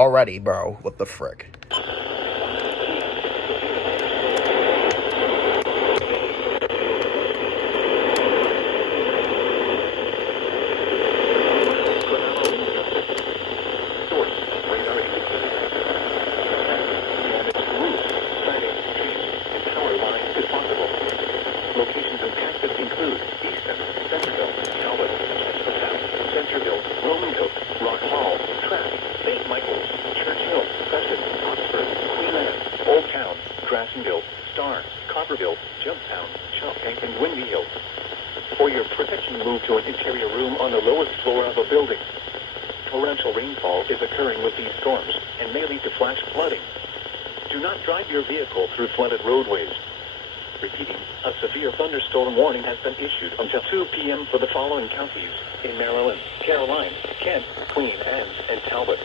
already, bro. What the frick? Locations in Texas include Easton, Centerville, Talbot, Centerville, Romanville, Rock Hall, Track, St. Michael's, Churchill, Preston, Oxford, Queen Anne, Old Town, Grassonville, Star, Copperville, Jumptown, Choptank, and Windy Hill. For your protection, move to an interior room on the lowest floor of a building. Torrential rainfall is occurring with these storms and may lead to flash flooding. Do not drive your vehicle through flooded roadways. Repeating, a severe thunderstorm warning has been issued until 2 p.m. for the following counties in Maryland, Caroline, Kent, Queen Anne, and Talbot.